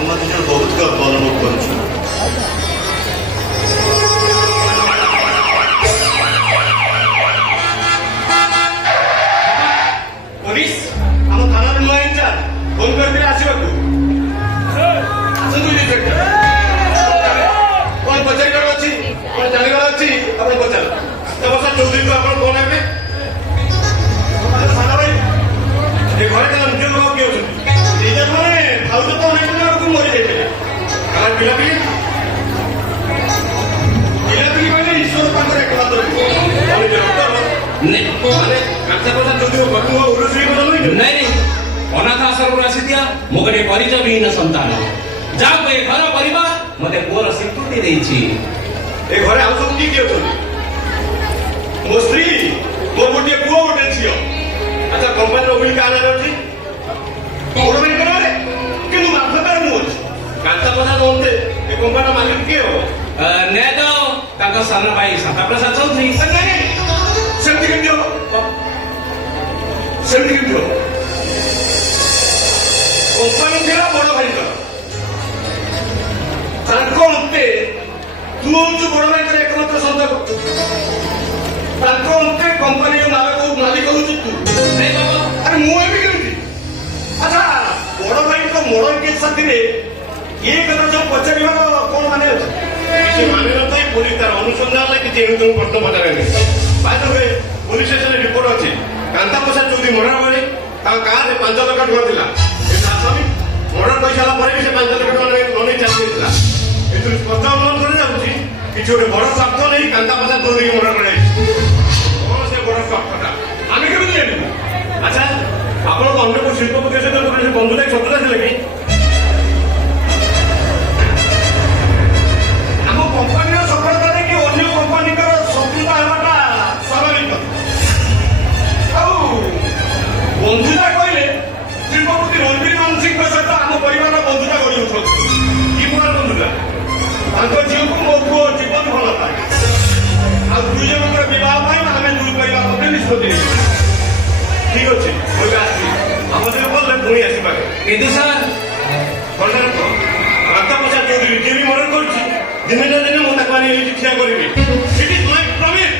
ଆମ ଦୁଇଜଣ ବହୁତ ଗର୍ବ ଅନୁଭବ କରୁଛୁ। ପୋଲିସ ଆମ ଥାନାର ନୂଆ ଇନଚାର୍ଜ ଫୋନ କରିଥିଲେ ଆସିବାକୁ। ଆସନ୍ତୁ ଇନ୍ସପେକ୍ଟର। କଣ ପଚାରିବାର ଅଛି, କଣ ଜାଣିବାର ଅଛି ଆପଣ ପଚାର। ତମସା ଚୌଧୁରୀଙ୍କୁ ଆପଣ କଣ ହେବେ? ସାନ ଭାଇ ଏ ଘରେ ତାଙ୍କ ନିଜ ଲୋକ କିଏ ଅଛନ୍ତି? ଏଇଟା ମାନେ ଭାଉଜ ତ ଅନେକ ଦିନ ଆଗକୁ ମରିଯାଇଥିଲେ। ଆମର ପିଲାପିଲି ପିଲାପିଲି କହିଲେ ଈଶ୍ୱର ପାଖରେ ଏକମାତ୍ର ମାନେ କାଞ୍ଚା ପଚା ଚୌଧୁରୀ ବଧୁ ଉରୁଶ୍ରୀ नहीं अनाथ आश्रम आसिया मो गोटे परिचय विहीन संतान जाओ ए घर परिवार मते पुअर स्वीकृति देछि। ए घरे आउ सब किए अछंती? मो स्त्री, मो गोटे पुओ गोटे झियो। अच्छा कंपनी रो बिल काना रहछि? बड़ भाई करे किंतु माफदार मु अछि। कांता पचा दोनते ए कंपनी मालिक के हो? ने तो ताको सान भाई सता प्रसाद चौधरी नहीं सेमति केमति हो? सेमति केमति हो? कंपनी थिला बड़ भाई कर ताको अंते तू जो बड़ भाई कर एकमात्र संतान ताको अंते कंपनी मालिक हो तू नहीं बाबा अरे मु एबी केमति? अच्छा बड़ भाई को मोर के साथी रे ये कथा जो पचारिबा कोन माने अछि? किसी माने न थाई पुलिस तार अनुसंधान ला किछि एनु तुम प्रश्न पचारे नै। By the way police station report अछि कांता प्रसाद चौधरी मर्डर बेले ता कार रे 5 लाख टका थिला। ए सासमी मर्डर पैसा ला परे से 5 लाख टका लोन चालू थिला। एतु स्पष्ट अनुमान करे जाउछि किछि ओटे बड़ स्वार्थ नै कांता प्रसाद चौधरी मर्डर करे। कोन से बड़ स्वार्थटा आमे केबे जानि? अच्छा आपण को अन्य को शिल्पपति से बंधुता शत्रुता थिले कि? ଆମ କମ୍ପାନୀର ସଫଳତା ଦେଖି ଅନ୍ୟ କମ୍ପାନୀଙ୍କର ଶତ୍ରୁତା ହେବାଟା ସ୍ୱାଭାବିକ। ଆଉ ବନ୍ଧୁତା କହିଲେ ଶିଳ୍ପପତି ରଣବୀର ମାନସିଂଙ୍କ ସହିତ ଆମ ପରିବାରର ବନ୍ଧୁତା ଗଢ଼ି ଉଠୁଛନ୍ତି। କି ପ୍ରକାର ବନ୍ଧୁତା? ତାଙ୍କ ଝିଅକୁ ମୋ ପୁଅ ଜୀବନ ଭଲ ପାଏ। ଆଉ ଦୁଇ ଜଣଙ୍କର ବିବାହ ପାଇଁ ଆମେ ଦୁଇ ପରିବାର ମଧ୍ୟ ନିଷ୍ପତ୍ତି ନେଇଛୁ। ଠିକ ଅଛି ମୁଁ ଆସିବି ଆମ ଦିନ ଗଲେ ପୁଣି ଆସିପାରେ। किंतु सर କାନ୍ତା ପ୍ରସାଦ ଚୌଧୁରୀ ଯିଏ ବି ମର୍ଡର କରୁଛି ଦିନେ ନା ଦିନେ ମୁଁ ତାକୁ ଆଣି ଏଇଠି ଠିଆ କରିବି। It is my promise.